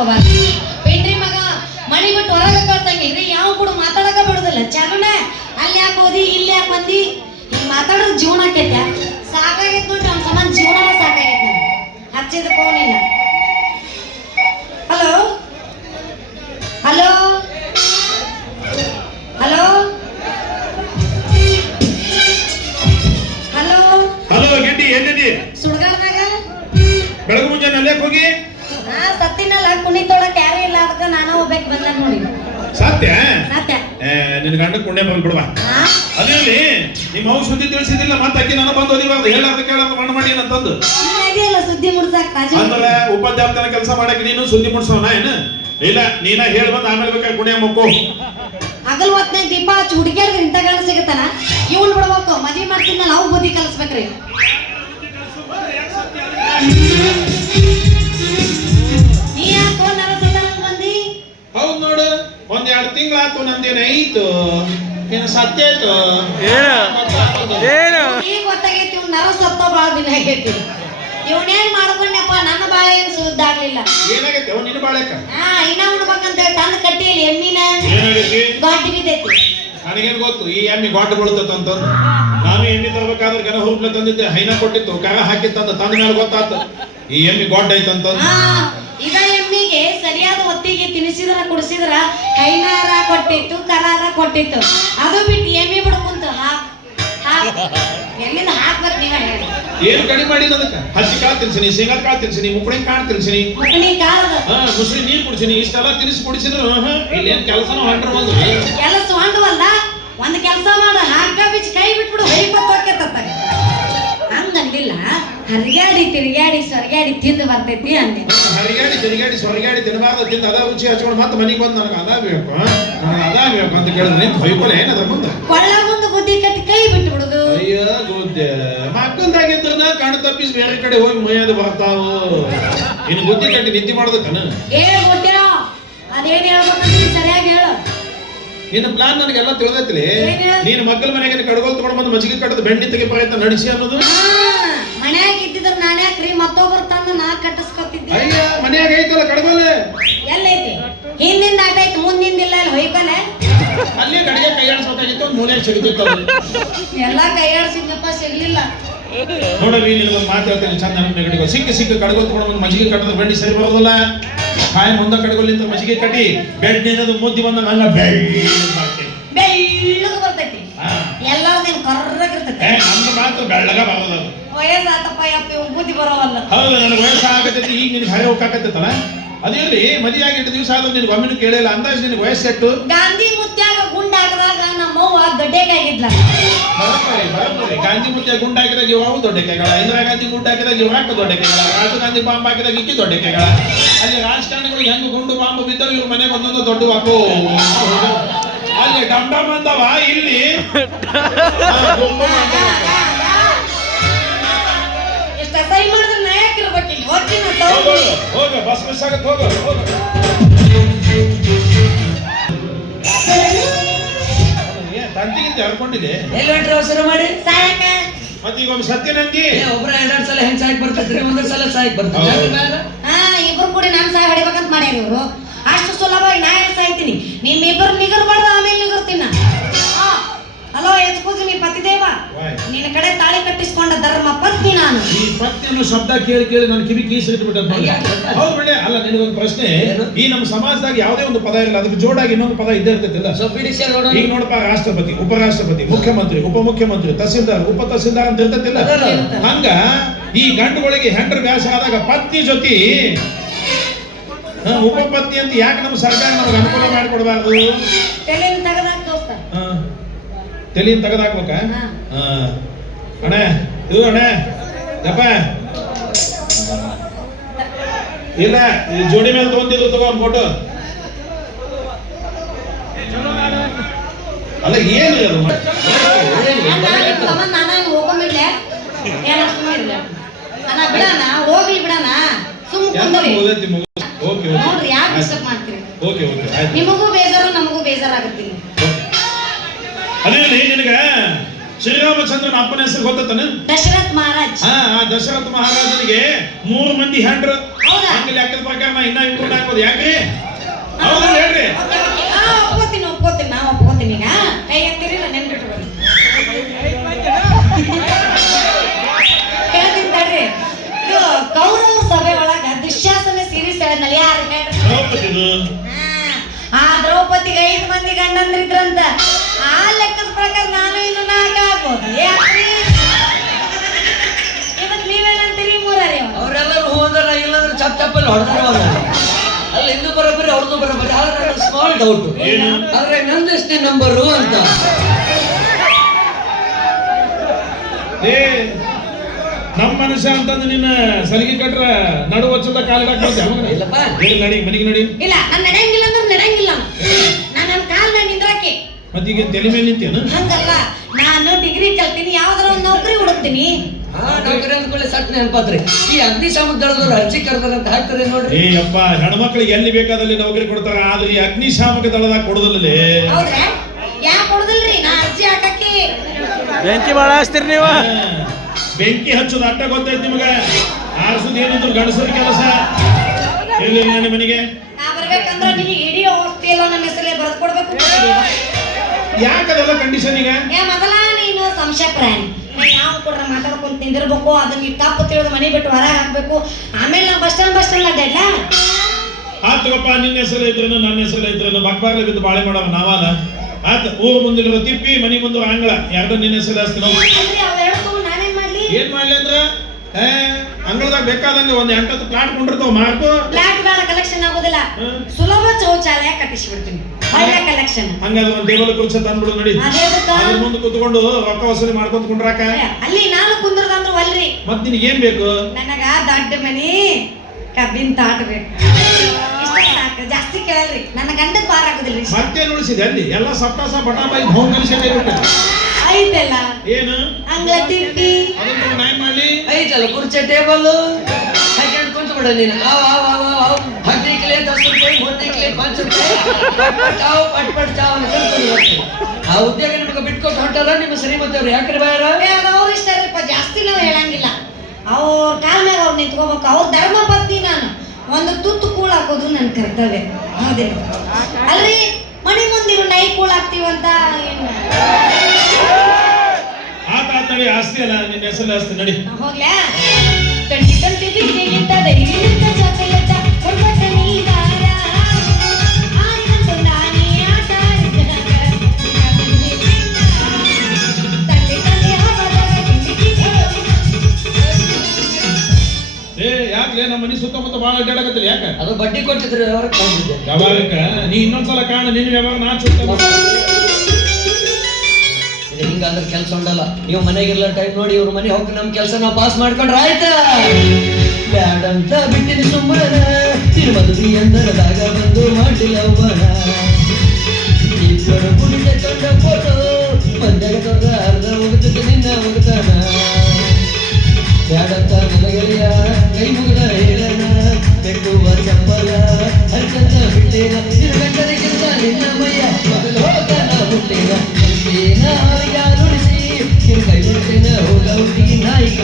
ಹೋಗ್ಬಾರ್ದು. ಬಿಡ್ರಿ ಮಗ, ಮನಿ ಬಿಟ್ಟು ಹೊರಗೆ ಕಳ್ಸಂಗಿಲ್ರಿ. ಯಾವ ಕೂಡ ಮಾತಾಡಕ ಬಿಡುದಿಲ್ಲ. ಚಲನೆ ಅಲ್ಲಿ ಯಾಕೆ ಹೋದಿ, ಇಲ್ಲಿ ಯಾಕೆ ಬಂದಿ, ಹಿಂಗ್ ಮಾತಾಡೋದು ಜೀವನ ಆಕೈತ. ಸಾಕಾಗೈತ್ ನೋಡ್ರಿ, ಅವ್ನ ಸಂಬಂಧ ಜೀವನನ ಸಾಕಾಗೈತ್ ನಮ್ಗೆ. ಹಚ್ಚಿದ ಫೋನ್ ಇಲ್ಲ. Hello hello hello hello hello ಗೆಡ್ಡಿ, ಎಲ್ಲಿದಿ? ಸುಡ್ಗಾಡ್ದಾಗ ಬೆಳಗ್ಗೆ ಮುಂಜಾನೆ ಅಲ್ಲೇ ಹೋಗಿ ಸತ್ತಿನಲ್ಲ, ಕುಣಿತೊಳಕ್ ಯಾರು ಇಲ್ಲ, ಅದಕ್ಕ ನಾನು ಹೋಗ್ಬೇಕು ಬಂದ ನೋಡಿ. ಸತ್ಯ ಸತ್ಯ ನಿನ್ ಗಂಡ ಕುಂಡೆ ಬಂದ್ ಬಿಡುವ. ಅದೇಳಿ ನಿಮ್ಮ ಅವ್ವ ಸುದ್ದಿ ತಿಳಿಸಿದಿಲ್ಲ, ಮತ್ತೆ ಅಕ್ಕಿ ನಾನು ಬಂದು ಓದಿಬಾರ್ದು, ಹೇಳಾರ್ದ ಕೇಳಾರ್ದ ಮಣ್ಣು ಮಾಡಿ ಏನಂತಂದು ಇದೆಯಲ್ಲ ಸುದ್ದಿ ಮುಡ್ಸಾಕ. ಆಮೇಲೆ ಉಪಾಧ್ಯಾಪ್ತನ ಕೆಲಸ ಮಾಡಕ್ಕೆ ನೀನು ಸುದ್ದಿ ಮುಡ್ಸೋಣ ಏನು? ಇಲ್ಲ, ನೀನ ಹೇಳಿ ಬಂದು ಆಮೇಲೆ ಬೇಕಾದ್ರೆ ಕುಣಿಯ ಮಕ್ಕೋ. ಹಗಲ್ ಹೊತ್ನಾಗ ದೀಪ ಹಚ್ಚಿ ಹುಡುಗಿಯರ್ಗ ಇಂಥ ಗಂಡ ಸಿಗತ್ತಾನ. ಇವನ್ ಬಿಡ್ಬೇಕು, ಮದ್ವಿ ಮಾಡ್ತಿದ್ನ ನಾವು ಬುದ್ಧಿ ಕಲಿಸ್ಬೇಕ್ರಿ. ನೀ ಯಾಕೋ ಬಂದಿ? ಹೌದ್ ನೋಡು, ಒಂದ್ 2 ತಿಂಗಳಾತು, ನಂದೇನ ಐತು ಏನ ಸತ್ಯ ಆಯ್ತು. ಈಗ ಗೊತ್ತಾಗೈತಿ, ಇವ್ ನರ ಸತ್ತ ಬಾಳ ದಿನ ಆಗೈತಿ. ಇವನೇನ್ ಮಾಡ್ಕೊಂಡಪ್ಪ, ನನ್ನ ಬಾಳೆ ಏನ್ ಸುದ್ದಾಗ್ಲಿಲ್ಲ. ಏನಾಗೈತೆ ನಿನ್ನ ಬಾಳೆಕ? ಇನ್ನ ಉಣ್ಬೇಕಂತ ಹೇಳಿ ತಂದು ಕಟ್ಟಿಯಲ್ಲಿ ಎಮ್ಮಿನ ಗಾಡಿ ಬಿದ್ದೈತಿ. ನನಗೇನ್ ಗೊತ್ತು ಈ ಎಮ್ಮಿ ಗಾಡ್ ಬೀಳ್ತಂತ. ನಾನು ಎಮ್ಮಿ ತರ್ಬೇಕಾದ್ರೆ ಗನ ಹುರುಪ್ಲೆ ತಂದಿದ್ದೆ, ಹೈನ ಕೊಟ್ಟಿತ್ತು, ಕರ ಹಾಕಿ ತಂದ ಮೇಲೆ ಗೊತ್ತಾತ ಈ ಎಮ್ಮಿ ಗಾಡ್ ಐತಂತ. ಇದ ಎಮ್ಮಿಗೆ ಸರಿಯಾದ ಹೊತ್ತಿಗೆ ತಿನ್ನಿಸಿದ್ರ ಕುಡಿಸಿದ್ರ ಹೈನಾರ ಕೊಟ್ಟಿತ್ತು, ಕರಾರ ಕೊಟ್ಟಿತ್ತು. ಅದು ಬಿಟ್ಟು ಎಮ್ಮಿ ಬಿಡ್ಕೊಂತ ಎಲ್ಲಿಂದ ಹಾಕ್ಬೇಕು ನೀವ ಹೇಳಿ. ಏನ್ ಕಡಿಮೆ ಮಾಡಿದ ಅದಕ್ಕ? ಹಸಿ ಕಾಳು ತಿನ್ಸಿನಿ, ಶೇಂಗಾ ಕಾಳು ತಿನ್ಸಿನಿ, ಮುಕ್ಕಳಿ ಕಾಳು ತಿನ್ಸಿನಿ, ಮುಸ್ರಿ ನೀರ್ ಕುಡಿಸಿನಿ, ಇಷ್ಟೆಲ್ಲ ತಿನ್ಸಿ ಕುಡಿಸಿದ್ರು ಇಲ್ಲೇನ್ ಕೆಲಸನೂ ಹೊಂಟ್ರ ಬಂದು ಕೆಲಸ ಹೊಂಟವಲ್ಲ. ಒಂದ್ ಕೆಲಸ ಮಾಡ, ಹಾಕ ಬಿಚ್ಚಿ ಕೈ ಬಿಟ್ಬಿಡು, ಹೊಯ್ಕೊತ್ತೋಕೇತ. ಹಂಗಂದಿಲ್ಲ, ಹರಿಗಾಡಿ ತಿರುಗಾಡಿ ಸೊರಗಾಡಿ ತಿಂದು ಬರ್ತೈತಿ ಅಂದೆ. ಹರಿಗಾಡಿ ತಿರುಗಾಡಿ ಸೊರಗಾಡಿ ತಿನ್ನಬಾರ್ದು, ತಿಂದು ಅದ ರುಚಿ ಹಚ್ಕೊಂಡು ಮತ್ತೆ ಮನೆಗೆ ಬಂದು ನನಗೆ ಅದ ಬೇಕು ಅಂತ ಕೇಳಿದ್ರೆ ಹೊಯ್ಕೊಲೆ ಏನದ ಮುಂದೆ ಕೊಳ್ಳ ಮುಂದೆ ಬುದ್ಧಿ ಕಟ್ಟಿ ಕೈ ಬಿಟ್ಟು ಬಿಡುದು. ಅಯ್ಯ ಗುದ್ದೆ ಮಕ್ಕಂದಾಗಿದ್ರನ ಕಣ್ಣು ತಪ್ಪಿಸಿ ಬೇರೆ ಕಡೆ ಹೋಗಿ ಮೈಯದು ಬರ್ತಾವು. ಇನ್ನು ಬುದ್ಧಿ ಕಟ್ಟಿ ನಿದ್ದೆ ಮಾಡೋದಕ್ಕನ? ಏ ಬುದ್ಧಿ, ಅದೇನ್ ಹೇಳ್ಬೇಕಂತ ಸರಿಯಾಗಿ ಹೇಳು. ನಿನ್ನ ಪ್ಲಾನ್ ನನಗೆಲ್ಲ ತಿಳಿದೈತಿ. ನೀನು ಮಕ್ಕಳ ಮನೆಗೆ ಕಡ್ಗೋಲ್ ತಗೊಂಡು ಬಂದು ಮಜ್ಜಿಗೆ ಕಟ್ಟದ ಬೆಣ್ಣೆ ತೆಗೆ ಪ್ರಯತ್ನ ನಡೆಸಿ ಅನ್ನೋದು. ಮನ್ಯಾಗ ಇದ್ದಿದ್ರ ನಾನು ಯಾಕ್ರಿ ಮತ್ತೊಬ್ಬರು ತಂದು ನಾ ಕಟ್ಟಿಸ್ಕೊತಿದ್ದೆ. ಅಯ್ಯ ಮನ್ಯಾಗ ಐತಲ್ಲ ಕಡ್ಗೋಲೆ ಎಲ್ಲೈತಿ? ಹಿಂದಿಂದ ಆಟ ಐತಿ, ಮುಂದಿಂದಿಲ್ಲ. ಅಲ್ಲಿ ಹೊಯ್ಕೊಲೆ ಅಲ್ಲೇ ಕಡೆಗೆ ಕೈಯಾಡಿಸ್ಬೇಕಾಗಿತ್ತು, ಒಂದು ಮೂಲೆ ಸಿಗುತ್ತಿತ್ತು. ಎಲ್ಲಾ ಕೈಯಾಡ್ಸಿದ್ನಪ್ಪ, ಸಿಗ್ಲಿಲ್ಲ. ನೋಡವಿ, ನಿನಗೊಂದು ಮಾತು ಹೇಳ್ತೇನೆ ಚಂದ ನೆಗಡಿಗೋ. ಸಿಕ್ಕ ಕಡ್ಗೋಲ್ ತಗೊಂಡು ಬಂದು ಮಜ್ಜಿಗೆ ಕಟ್ಟದ ಬೆಣ್ಣೆ ಸರಿ ಬರೋದಿಲ್ಲ. ಕಾಯಿ ಮುಂದೆ ಕಡ್ಗೋಲಿಂದ ಮಜ್ಜಿಗೆ ಕಟ್ಟಿ ಬೆಡ್ ಏನಾದ್ರು ಮುದ್ದಿ ಬಂದಾಗ ಹಂಗ ಬೆಳ್ಳಗ ಬರ್ತೈತಿ. ಎಲ್ಲಾರ್ದೇನು ಕರ್ರಗಿರ್ತೈತಿ. ನಮ್ಮ ಮಾತು ಬೆಳ್ಳಗ ಬರೋದು. ವಯಸ್ಸಾತಪ್ಪ ಯಪ್ಪ, ಬುದ್ಧಿ ಬರೋವಲ್ಲ. ಹೌದು, ನನಗೆ ವಯಸ್ಸಾಗತೈತಿ. ಈಗ ನಿನಗೆ ಹಳೆ ಹೋಗಾಕತ್ತೈತಲ್ಲ. ಅದೇಳಿ ಮದುವೆ ಆಗಿ 8 ದಿವಸ ಆದ್ರೂ ನಿನಗೆ ಒಮ್ಮೆನೂ ಕೇಳಿಲ್ಲ. ಅಂದಾಜು ನಿನಗೆ ವಯಸ್ಸೆಟ್ಟು? ಗಾಂಧಿ ಮುತ್ಯಾಗ ಗುಂಡಾಗದಾಗ ನಮ್ಮವ್ವ ದೊಡ್ಡೇಕಾಗಿದ್ಲ. ಬರೋಬ್ಬರಿ ಗಾಂಧಿ ಮುತ್ಯ ಗುಂಡಾಕಿದಾಗ ಇವು ದೊಡ್ಡ ಕೈಗಳ, ಇಂದಿರಾ ಗಾಂಧಿ ಗುಂಡಾಕಿದಾಗ ಇವು ಹಾಕ ದೊಡ್ಡ ಕೈಗಳ, ರಾಜೀವ್ ಗಾಂಧಿ ಬಾಂಬ್ ಹಾಕಿದಾಗ ಇಕ್ಕಿ ದೊಡ್ಡ ಕೈಗಳ. ಅಲ್ಲಿ ರಾಜಕಾರಣಿಗಳಿಗೆ ಹೆಂಗ ಗುಂಡು ಬಾಂಬ್ ಬಿದ್ದಾವ, ಇವ್ರ ಮನೆಗೆ ಒಂದೊಂದು ದೊಡ್ಡ ಹಾಕೋ. ಅಲ್ಲಿ ಡಮ್ ಡಮ್ ಅಂದವ, ಇಲ್ಲಿ ಸೈ ಮಾಡಿದ್ರೆ ನಾಯಕ್ ಇರ್ಬೇಕಿಲ್ಲ. ಹೋಗ ಬಸ್ ಮಿಸ್ ಆಗತ್ತೆ, ಹೋಗ ತಂತಿಗಿಂತ ಹರ್ಕೊಂಡಿದೆ. ಎಲ್ಲಿ ಹೊಂಟ್ರಿ ಅವಸರ ಮಾಡಿ? ಮತ್ತೆ ಈಗ ಒಮ್ಮೆ ಸತ್ಯ ನಂದಿ ಒಬ್ರ 2 ಸಲ ಹೆಂಗ್ ಸಾಯಕ್ ಬರ್ತೈತ್ರಿ, 1 ಸಲ ಸಾಯಕ್ ಬರ್ತೈತಿ. ಇಬ್ರು ಕೂಡ ನಾನು ಸಾಯ ಹೊಡಿಬೇಕಂತ ಮಾಡ್ಯಾರ ಇವ್ರು. ಅಷ್ಟು ಸುಲಭವಾಗಿ ನಾ ಹೇಳಿ ಸಾಯ್ತೀನಿ. ನಿಮ್ಮಿಬ್ಬರು ನಿಗರ್ಬಾರ್ದು, ಆಮೇಲೆ ನಿಗರ್ತೀನ. ಹಲೋ, ಎತ್ಕೂಜು ನೀ ಪತಿದೇವ, ನಿನ್ನ ಕಡೆ ತಾಳಿ ಕಟ್ಟಿಸ್ಕೊಂಡ ಧರ್ಮ ಪತ್ನಿ ನಾನು. ಈ ಪತ್ನಿ ಅನ್ನೋ ಶಬ್ದ ಕೇಳಿ ಕೇಳಿ ನಾನು ಕಿವಿ ಕೀಸಿಟ್ಬಿಟ್ಟ. ಹೌದು ಬಿಡೆ. ಅಲ್ಲ, ನಿನಗೊಂದು ಪ್ರಶ್ನೆ. ಈ ನಮ್ಮ ಸಮಾಜದಾಗ ಯಾವುದೇ ಒಂದು ಪದ ಇಲ್ಲ, ಅದಕ್ಕೆ ಜೋಡಾಗಿ ಇನ್ನೊಂದು ಪದ ಇದ್ದೇ ಇರ್ತೈತಿಲ್ಲ. ಈಗ ನೋಡಪ್ಪ, ರಾಷ್ಟ್ರಪತಿ, ಉಪರಾಷ್ಟ್ರಪತಿ, ಮುಖ್ಯಮಂತ್ರಿ, ಉಪಮುಖ್ಯಮಂತ್ರಿ, ತಹಸೀಲ್ದಾರ್, ಉಪ ತಹಸೀಲ್ದಾರ್ ಅಂತ ಇರ್ತೈತಿಲ್ಲ. ಹಂಗ ಈ ಗಂಡುಗಳಿಗೆ ಹೆಂಡ್ರ ವ್ಯಾಸ ಆದಾಗ ಪತ್ನಿ ಜೊತೆ ಉಪಪತ್ನಿ ಅಂತ ಯಾಕೆ ನಮ್ಮ ಸರ್ಕಾರ ನಮ್ಗೆ ಅನುಕೂಲ ಮಾಡಿಕೊಡ್ಬಾರ್ದು? ತಲೆಯಿಂದ ತೆಗೆದಾಕ್ಬೇಕ? ಅಣ್ಣ ಇದು ಅಣ್ಣ ಯಪ್ಪ ಇಲ್ಲ, ಜೋಡಿ ಮೇಲೆ ತಗೊಂತಿದ್ರು, ತಗೋ ಒಂದು ಫೋಟೋ. ಅಲ್ಲ ಏನು ಅದು ಹೋಗ್ಲಿ ಬಿಡಣ, ಸುಮ್ಮನೆ ನಿಮಗೂ ಬೇಜಾರು ನಮಗೂ ಬೇಜಾರಾಗತ್ತೀನಿ. ಅದೇ ನಿನಗ ಶ್ರೀರಾಮಚಂದ್ರನ ಅಪ್ಪನ ಹೆಸರು ಗೊತ್ತಾನ? ದಶರಥ್ ಮಹಾರಾಜ್. ದಶರಥ ಮಹಾರಾಜನಿಗೆ 3 ಮಂದಿ ಹೆಂಡ್ರು. ಹಂಗೆ ಲೆಕ್ಕದ ಪ್ರಕಾರ ಇನ್ನ ಇಂಪ್ರೂವ್ ಹಾಕೋದು ಯಾಕ್ರಿ? ಹೌದು ಹೇಳ್ರಿ. ಒಪ್ಕೋತೀನಿ ನಾ ಒಪ್ಕೋತೀನಿ. ಈಗ ಕೈ ಎತ್ತಿರಿ ನಾನು ನೆನ್ಪಿಟ್ಕೊಳ್ಳಿ. ಹೇಳ್ತೀನಿ ತಡ್ರಿ. ಇದು ಕೌರವ ಸಭೆ ಒಳಗ ದುಶ್ಯಾಸನ ಸೀರೀಸ್ ಹೇಳಿದ್ನಲ್ಲ, ಯಾರು ಹೇಳ್ರಿ? ಆ ದ್ರೌಪದಿಗೆ 5 ಮಂದಿ ಗಂಡಂದ್ರಿದ್ರಂತ. ಆ ಲೆಕ್ಕದ ಪ್ರಕಾರ ನಾನು ಇನ್ನು 4 ಆಗ್ಬೋದು. ಯಾಕ್ರಿ? ಇವತ್ತು ನೀವೇನಂತೀರಿ? ಮೂರರಿ ಅವರೆಲ್ಲರೂ ಹೋದ್ರ ಇಲ್ಲಂದ್ರೆ ಚಪ್ ಚಪ್ಪಲ್ಲಿ ಹೊಡೆದ್ರ ಅಲ್ಲಿ ಇಂದು ಬರೋಬ್ಬರಿ ಅವ್ರದ್ದು ಬರೋಬ್ಬರಿ. ಆದ್ರೆ ಸ್ಮಾಲ್ ಡೌಟ್, ಆದ್ರೆ ನಂದೆಷ್ಟೇ ನಂಬರು ಅಂತ. ಏ ನಮ್ಮ ಮನುಷ್ಯ ಅಂತಂದು ನಿನ್ನ ಸಲಿಗೆ ಕಟ್ರ ನಡು ವಚ್ಚದ ಕಾಲಿಗೆ ಇಲ್ಲಪ್ಪ, ನಡಿ ಮನೆಗೆ ನಡಿ. ಇಲ್ಲ, ನಾನು ನಡೆಯಂಗಿಲ್ಲ ಅಂದ್ರೆ ನಡೆಯಂಗಿಲ್ಲ. ನಾನು ನನ್ನ ಕಾಲ ಮೇಲೆ ನಿಂದ್ರಾಕಿ. ಮತ್ತೀಗ ತಲೆ ಮೇಲೆ ನಿಂತೇನು? ಹಂಗಲ್ಲ, ನಾನು ಡಿಗ್ರಿ ಕಲ್ತೀನಿ, ಯಾವ್ದಾರ ಒಂದು ನೌಕರಿ ಹುಡುಕ್ತೀನಿ. ನೌಕರಿ ಅಂದ್ಕೊಳ್ಳಿ ಸಟ್ ನೆನಪಾತ್ರಿ. ಈ ಅಗ್ನಿಶಾಮಕ ದಳದವ್ರು ಅರ್ಜಿ ಕರೆದಾರ ಅಂತ ಹಾಕ್ತಾರೆ ನೋಡ್ರಿ. ಏ ಅಪ್ಪ, ಹೆಣ್ಮಕ್ಳಿಗೆ ಎಲ್ಲಿ ಬೇಕಾದಲ್ಲಿ ನೌಕರಿ ಕೊಡ್ತಾರ, ಆದ್ರೆ ಈ ಅಗ್ನಿಶಾಮಕ ದಳದಾಗ ಕೊಡುದಿಲ್ಲೇ. ಹೌದ್ರಾ? ಯಾಕೆ ಕೊಡುದಿಲ್ರಿ? ನಾ ಅರ್ಜಿ ಹಾಕಕ್ಕೆ ಬೆಂಕಿ ಬಾಳ ಹಚ್ತೀರಿ ನೀವು. ಬೆಂಕಿ ಹಚ್ಚೋದು ಅಟ್ಟ ಗೊತ್ತೈತಿ ನಿಮಗ. ಆರಿಸೋದು ಏನಿದ್ರು ಗಂಡಸರ ಕೆಲಸ. ಎಲ್ಲಿ ನನ್ನ ಮನೆಗೆ ನಾ ಬರ್ಬೇಕಂದ್ರ ನಿಮಗೆ ಇಡೀ ಅವಸ್ಥೆ ಎಲ್ಲ ನನ್ನ ಹೆಸರೇ ಬರೆದು ಕೊಡ್ಬೇಕು. ಯಾಕದೆಲ್ಲ ಕಂಡೀಷನ್ ಈಗ? ಮೊದಲ ನೀನು ಸಂಶಯ ಪ್ರಾಣಿ. ಯಾವ ಕೊಡ್ರ ಮಾತಾಡ್ಕೊಂತ ನಿಂದಿರ್ಬೇಕು, ಅದನ್ನ ಈ ತಪ್ಪು ತಿಳಿದು ಮನೆ ಬಿಟ್ಟು ಹೊರಗೆ ಹಾಕ್ಬೇಕು. ಆಮೇಲೆ ನಾವು ಬಸ್ ಸ್ಟ್ಯಾಂಡ್ ಅಡ್ಡಾಡ್ಲ. ಆತಗಪ್ಪ, ನಿನ್ನ ಹೆಸರು ಇದ್ರೇನು ನನ್ನ ಹೆಸರು ಇದ್ರೇನು ಬಕ್ಬಾರ್ಲಿ ಬಿದ್ದು ಬಾಳೆ ಮಾಡವ ನಾವಾನ. ಆತ ಊರು ಮುಂದಿರೋ ತಿಪ್ಪಿ, ಮನಿ ಮುಂದೆ ಆಂಗ್ಲ, ಎರಡು ನಿನ್ನ ಹೆಸರು ಹಸ್ತಿ ನಾವು. ನಾನೇನ್ ಮಾಡ್ಲಿ? ಏನ್ ಮಾಡ್ಲಿ ಅಂದ್ರ ಅಂಗಳದಾಗ ಬೇಕಾದಂಗ ಒಂದ್ 8-10 ಪ್ಲಾಟ್ ಕೊಂಡಿರ್ತಾವ ಮಾರ್ಕು. ಫ್ಲಾಟ್ ಬೇಡ, ಕಲೆಕ್ಷನ್ ಆಗೋದಿಲ್ಲ. ಸುಲಭ ಶೌಚಾಲಯ ಕಟ್ಟಿಸ್ಬಿಡ್ತೀನಿ, ಒಳ್ಳೆ ಕಲೆಕ್ಷನ್. ಹಂಗಾದ್ರೆ ಒಂದ್ ಟೇಬಲ್ ಕುರ್ಚಿ ತಂದ್ಬಿಡು ನೋಡಿ. ಅದ್ರ ಮುಂದೆ ಕುತ್ಕೊಂಡು ರೊಕ್ಕ ವಸೂಲಿ ಮಾಡ್ಕೊಂತ ಕುಂಡ್ರಾಕ. ಅಲ್ಲಿ ನಾನು ಕುಂದ್ರದಂದ್ರು ಅಲ್ರಿ. ಮತ್ ನಿನಗೆ ಏನ್ ಬೇಕು? ನನಗ ದೊಡ್ಡ ಮನಿ, ಕಬ್ಬಿನ ತಾಟ ಬೇಕು. ಇಷ್ಟ ಸಾಕು, ಜಾಸ್ತಿ ಕೇಳಲ್ರಿ. ನನ್ನ ಗಂಡದ ಬಾರ್ ಆಗುದಿಲ್ರಿ. ಮತ್ತೇನ್ ಉಳಿಸಿದೆ ಅಲ್ಲಿ? ಎಲ್ಲ ಸಪ್ತಾಸ ಬಟಾಬಾಯಿ ಭೌಂಗ್ ಕಲಿಸಿದೆ. ಐತೆಲ್ಲ ಏನು ಅಂಗ್ಲ ತಿಪ್ಪಿ. ಅದನ್ನ ನಾನ್ ಮಾಡ್ಲಿ? ಐತಲ್ಲ ಕುರ್ಚಿ ಟೇಬಲ್ ಹಾಕೊಂಡು ಕುಂತು ಬಿಡ ನೀನು. ಹದಿನೈಕ್ಲೆ 10 ರೂಪಾಯಿ, 30ಕ್ಲೆ 5 ರೂಪಾಯಿ, ಪಟ್ ಚಾವ್ ಆ ಉದ್ಯೋಗ ನಿಮಗೆ ಬಿಟ್ಕೊಟ್ಟು ಹೊಂಟಾರ ನಿಮ್ಮ ಶ್ರೀಮತಿಯವ್ರು. ಯಾಕ್ರಿ ಬಾಯಾರ? ಅವ್ರ ಇಷ್ಟ ರೀಪ, ಜಾಸ್ತಿ ನಾವು ಹೇಳಂಗಿಲ್ಲ. ಅವ್ರ ಕಾಲ್ ಮ್ಯಾಗ ಅವ್ರು ನಿಂತ್ಕೋಬೇಕು. ಅವ್ರ ಧರ್ಮ ಪತ್ನಿ ನಾನು. ಒಂದು ತುತ್ತು ಕೂಳ್ ಹಾಕೋದು ನನ್ನ ಕರ್ತವ್ಯ. ಹೌದೇ ಅಲ್ರಿ? ಮಣಿ ಮುಂದಿರು ನೈ ಕೂಳ್ ಹಾಕ್ತಿವಂತ ಏನು ನಡಿ. ಆಸ್ತಿ ಅಲ್ಲ, ನಿನ್ನ ಹೆಸರು ಆಸ್ತಿ ನಡಿ. ಹೋಗ್ಲಾ? ತಂಟಿ ತಂಟಿ ಬಿಗಿಗಿಂತ ದೈವಿಗಿಂತ ಚಕಲಟ ಕೊಡ್ಬಟ ನೀದಾರ ಆನಂದ ನಾನೇ ಆಟ ತಂಟಿ ತಂಟಿ ಹಾವದಾಗ ಕಿಂಡಿ ಏ ಯಾಕ್ಲೆ ನಮ್ಮ ಮನೆ ಸುತ್ತಮುತ್ತ ಬಾಳ ಅಡ್ಡಾಡಕತ್ತಿಲ್ಲ? ಯಾಕ? ಅದು ಬಡ್ಡಿ ಕೊಟ್ಟಿದ್ರು ಅವ್ರಿಗೆ ಕೊಂಡಿದ್ದೆ. ವ್ಯವಹಾರಕ್ಕ ನೀ ಇನ್ನೊಂದ್ಸಲ ಕಾಣ, ನಿನ್ನ ವ್ಯವಹಾರ ನಾ ಚುತ್ತ. ಹಿಂಗಂದ್ರೆ ಕೆಲಸ ಉಂಡಲ್ಲ. ನೀವು ಮನೆಗಿರ್ಲ ಟೈಮ್ ನೋಡಿ ಇವ್ರ ಮನೆ ಹೋಗಿ ನಮ್ ಕೆಲಸ ನಾವು ಪಾಸ್ ಮಾಡ್ಕೊಂಡ್ರೆ ಆಯ್ತಾ? ಬ್ಯಾಡಂತ ಬಿಟ್ಟಿದ್ದು ಸುಮ್ಮನ ತಿರುಮದುವಿ ಎಂದರದಾಗ ಬಂದು ಮಾಡಿಲ್ಲ ಒಬ್ಬನ. ಇಬ್ಬರು ಕುಣಿತ ತೊಂಡ ಫೋಟೋ ಮಂದ್ಯಾಗ ತೊಂದ ಅರ್ಧ ಹೋಗುತ್ತದೆ ನಿನ್ನ ಹೋಗ್ತಾನ. ಬ್ಯಾಡಂತ ನನಗೆಳೆಯ ಕೈ ಮುಗಿದ ಹೇಳನ ಬೆಟ್ಟುವ ಚಪ್ಪಲ ಅರ್ಕಂತ ಬಿಟ್ಟೇನ ಗಂಟಲಿಗಿಂತ ನಿನ್ನ ಮಯ್ಯ ಮೊದಲು ಹೋಗನ ಹುಟ್ಟೇನ ನುಡಿಸಿ ಕೈ ಬಿಡ್ತೇನ ಹೋಗ ಹುಟ್ಟಿ ನಾಯಿಕ